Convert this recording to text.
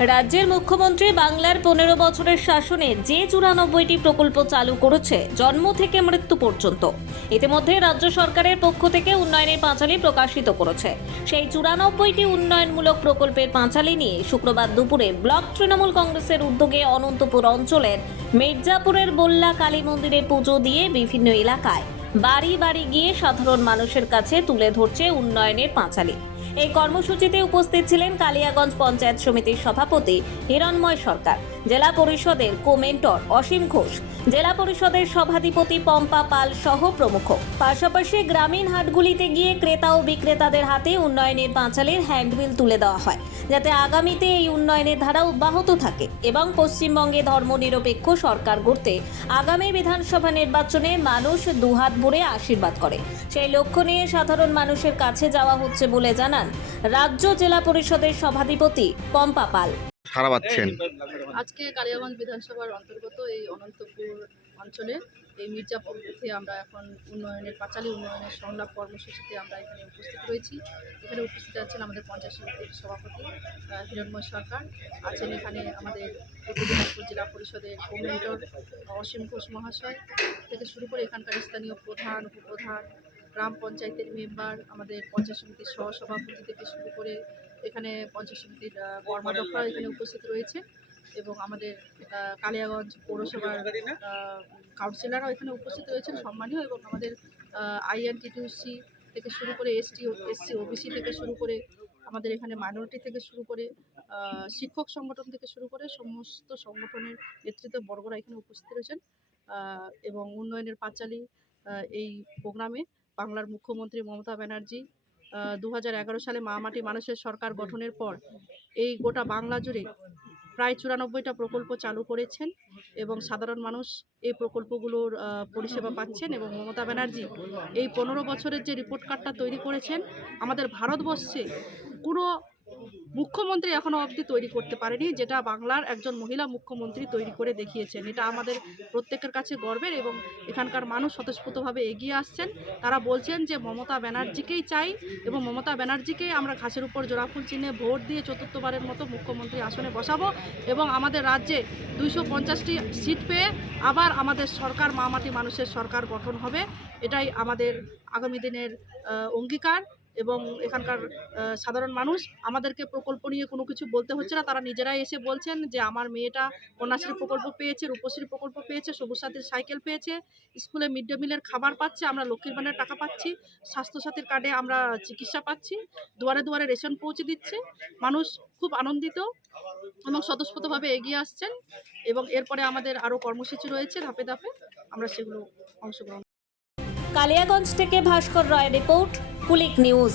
রাজ্যের মুখ্যমন্ত্রী বাংলার 15 বছরের শাসনে যে 94টি প্রকল্প চালু করেছে জন্ম থেকে মৃত্যু পর্যন্ত, ইতিমধ্যে রাজ্য সরকারের পক্ষ থেকে উন্নয়নের পাঁচালী প্রকাশিত করেছে। সেই 94টি উন্নয়নমূলক প্রকল্পের পাঁচালী নিয়ে শুক্রবার দুপুরে ব্লক তৃণমূল কংগ্রেসের উদ্যোগে অনন্তপুর অঞ্চলের মির্জাপুরের বল্লা কালী মন্দিরে পুজো দিয়ে বিভিন্ন এলাকায় বাড়ি বাড়ি গিয়ে সাধারণ মানুষের কাছে তুলে ধরছে উন্নয়নের পাঁচালী। এই কর্মসূচিতে উপস্থিত ছিলেন কালিয়াগঞ্জ পঞ্চায়েত সমিতির সভাপতি হিরণময় সরকার, জেলা পরিষদের কো-মেন্টর অসীম ঘোষ, জেলা পরিষদের সভাধিপতি পম্পা পাল সহ প্রমুখ। পাশাপাশি গ্রামীণ হাটগুলিতে গিয়ে ক্রেতা ও বিক্রেতাদের হাতে উন্নয়নের পাঁচালীর হ্যান্ডবিল তুলে দেওয়া হয়, যাতে আগামীতে এই উন্নয়নের ধারা অব্যাহত থাকে এবং পশ্চিমবঙ্গে ধর্মনিরপেক্ষ সরকার গড়তে আগামী বিধানসভা নির্বাচনে মানুষ দুহাত ভরে আশীর্বাদ করে। সেই লক্ষ্য নিয়ে সাধারণ মানুষের কাছে যাওয়া হচ্ছে বলে জানান রাজ্য জেলা পরিষদের সভাধিপতি পম্পা পাল। সারা পাচ্ছেন আজকে কালিয়াগঞ্জ বিধানসভার অন্তর্গত এই অনন্তপুর অঞ্চলে এই মির্জাপুরে আমরা এখন উন্নয়নের পাঁচালী উন্নয়নের সংলাপ কর্মসূচিতে আমরা এখানে উপস্থিত রয়েছি। এখানে উপস্থিত আছেন আমাদের পঞ্চায়েত সমিতির সভাপতি হিরণময় সরকার, আছেন এখানে আমাদের উত্তর দিনাজপুর জেলা পরিষদের কো-মেন্টর অসীম ঘোষ মহাশয় থেকে শুরু করে এখানকার স্থানীয় প্রধান, উপপ্রধান, গ্রাম পঞ্চায়েতের মেম্বার, আমাদের পঞ্চায়েত সমিতির সহসভাপতি থেকে শুরু করে এখানে পঞ্চায়েত সমিতির কর্মাধ্যক্ষরা এখানে উপস্থিত রয়েছে এবং আমাদের কালিয়াগঞ্জ পৌরসভার কাউন্সিলররাও এখানে উপস্থিত রয়েছেন সম্মানীয়, এবং আমাদের INTTC থেকে শুরু করে SC OBC থেকে শুরু করে আমাদের এখানে মাইনরিটি থেকে শুরু করে শিক্ষক সংগঠন থেকে শুরু করে সমস্ত সংগঠনের নেতৃত্ব বর্গরা এখানে উপস্থিত রয়েছেন। এবং উন্নয়নের পাঁচালী এই প্রোগ্রামে বাংলার মুখ্যমন্ত্রী মমতা ব্যানার্জি 2011 সালে মা মাটি মানুষের সরকার গঠনের পর এই গোটা বাংলা জুড়ে প্রায় 94টা প্রকল্প চালু করেছেন এবং সাধারণ মানুষ এই প্রকল্পগুলোর পরিষেবা পাচ্ছেন। এবং মমতা ব্যানার্জি এই 15 বছরের যে রিপোর্ট কার্ডটা তৈরি করেছেন, আমাদের ভারতবর্ষে কোনো মুখ্যমন্ত্রী এখনও অবধি তৈরি করতে পারেনি, যেটা বাংলার একজন মহিলা মুখ্যমন্ত্রী তৈরি করে দেখিয়েছেন। এটা আমাদের প্রত্যেকের কাছে গর্বের এবং এখানকার মানুষ স্বতঃস্ফূর্তভাবে এগিয়ে আসছেন। তারা বলছেন যে মমতা ব্যানার্জিকেই চাই এবং মমতা ব্যানার্জিকেই আমরা ঘাসের উপর জোড়াফুল চিহ্নে ভোট দিয়ে চতুর্থবারের মতো মুখ্যমন্ত্রী আসনে বসাবো এবং আমাদের রাজ্যে 250টি সিট পেয়ে আবার আমাদের সরকার মা মাটি মানুষের সরকার গঠন হবে। এটাই আমাদের আগামী দিনের অঙ্গীকার। এবং এখানকার সাধারণ মানুষ আমাদেরকে প্রকল্প নিয়ে কোনো কিছু বলতে হচ্ছে না, তারা নিজেরাই এসে বলছেন যে আমার মেয়েটা কন্যাশ্রী প্রকল্প পেয়েছে, রূপশ্রী প্রকল্প পেয়েছে, সবুজ সাথীর সাইকেল পেয়েছে, স্কুলে মিড ডে মিলের খাবার পাচ্ছে, আমরা লক্ষ্মীর ভাণ্ডারের টাকা পাচ্ছি, স্বাস্থ্যসাথীর কার্ডে আমরা চিকিৎসা পাচ্ছি, দুয়ারে দুয়ারে রেশন পৌঁছে দিচ্ছে। মানুষ খুব আনন্দিত এবং স্বতঃস্ফূর্তভাবে এগিয়ে আসছেন এবং এরপরে আমাদের আরও কর্মসূচি রয়েছে ধাপে ধাপে, আমরা সেগুলো অংশগ্রহণ। কালিয়াগঞ্জ থেকে ভাস্কর রায় রিপোর্ট, কুলিক নিউজ।